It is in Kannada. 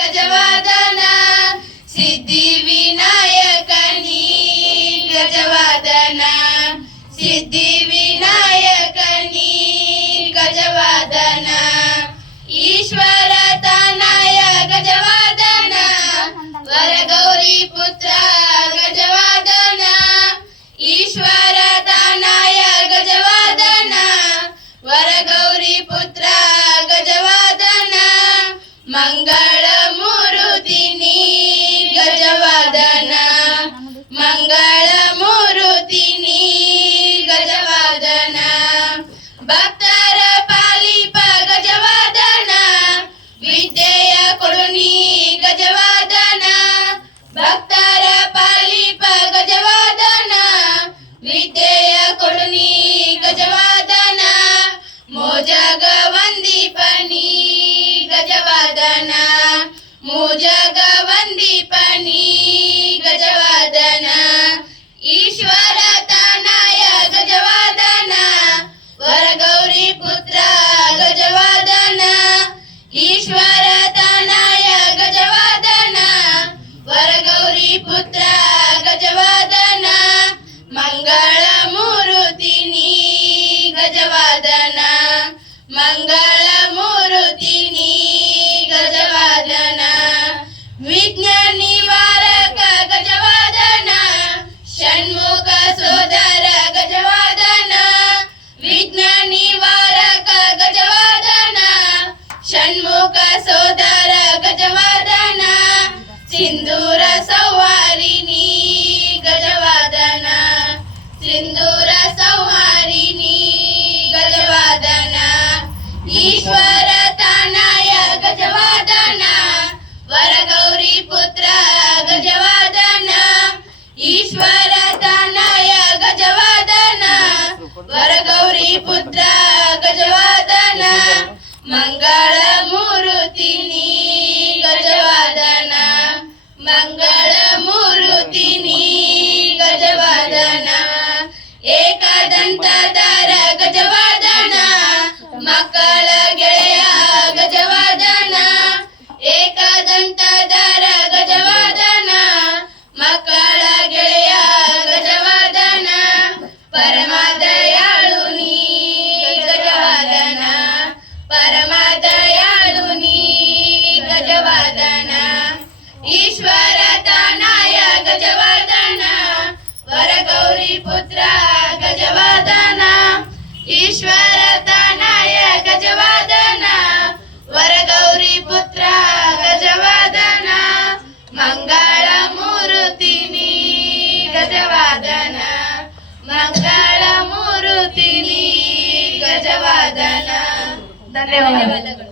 ಗಜವಾದನ ಸಿದ್ಧಿ ವಿನಾಯಕನಿ ಗಜವಾದನ ಸಿದ್ಧಿ ವಿನಾಯಕನಿ ಗಜವಾದನ ಈಶ್ವರ ತನಯ ಗಜವಾದನ ವರಗೌರಿ ಪುತ್ರ ಗಜವಾದನ ಈಶ್ವರ ತನಯ ಗಜವಾದನ ವರಗೌರಿ ಪುತ್ರ ಗಜವಾದನ ಮಂಗಳ ಮೂರುತಿನಿ ಗಜವಾದನ ಮಂಗಳ ಮೂರುತಿನಿ ಗಜವಾದನ ಭಕ್ತರ ಪಾಲಿಪ ಗಜವಾದನ ವಿದ್ಯೆಯ ಕೊಡುನಿ ಗಜವಾದನ ಭಕ್ತರ ಪಾಲಿಪ ಗಜವಾದನ ವಿದ್ಯೆಯ ಕೊಡುನಿ ಗಜವಾದನ ಮೋಜಗ ವಂದಿಪನಿ ಗಜವಾದನ ಮೂಜಗ ವಂದಿಪನಿ ಗಜವಾದನ ಈಶ್ವರ ತನಯ ಗಜವಾದನ ವರಗೌರಿ ಪುತ್ರ ಗಜವಾದನ ಈಶ್ವರ ತನಯ ಗಜವಾದನ ವರಗೌರಿ ಪುತ್ರ ಗಜವಾದನ ಮಂಗಳ ಮೂರುತಿನಿ ಗಜವಾದನ ಮಂಗಳ ಮೂರುತಿನಿ ಗಜವಾದನ ವಿಘ್ನ ನಿವಾರಕ ಗಜವಾದನ ಷಣ್ಮುಖ ಸೋದರ ಗಜವಾದನ ವಿಘ್ನ ನಿವಾರಕ ಗಜವಾದನ ಷಣ್ಮುಖ ಸೋದರ ಗಜವಾದನ ಸಿಂಧೂರ ಸೌಹಾರಿಣಿ ಗಜವಾದನ ಸಿಂಧೂರ ಸೌಹಾರಿಣಿ ಗಜವಾದನ ಈಶ್ವರ ತನಯ ಗಜವಾದನ ವರಗೌರಿ ಪುತ್ರ ಗಜವಾದನ ಈಶ್ವರ ತನಯ ಗಜವಾದನ ವರಗೌರಿ ಪುತ್ರ ಗಜವಾದನ ಮಂಗಳ ಮೂರುತಿನಿ ಗಜವಾದನ ಮಂಗಳ ಮೂರುತಿನಿ ಗಜವಾದನ ಏಕದಂತಧರ ಗಜವಾದನ ಮಕ್ಕಳ ಗೆಳೆಯ ಗಜವಾದನ ಏಕದಂತಧರ ಗಜವಾದನ ಮಕ್ಕಳ ಗೆಳೆಯ ಗಜವಾದನ ಪರಮ ದಯಾಳು ನೀ ಗಜವಾದನ ಪರಮ ದಯಾಳು ನೀ ಗಜವಾದನ ಈಶ್ವರ ತನಯ ಗಜವಾದನ ವರಗೌರಿ ಪುತ್ರ ಗಜವಾದನ ಈಶ್ವರ ತನಯ ಗಜವಾದನ ವರಗೌರಿ ಪುತ್ರ ಗಜವಾದನ ಮಂಗಳ ಮೂರುತಿನಿ ಗಜವಾದನ ಮಂಗಳ ಮೂರುತಿನಿ ಗಜವಾದನ ಧನ್ಯವಾದಗಳು.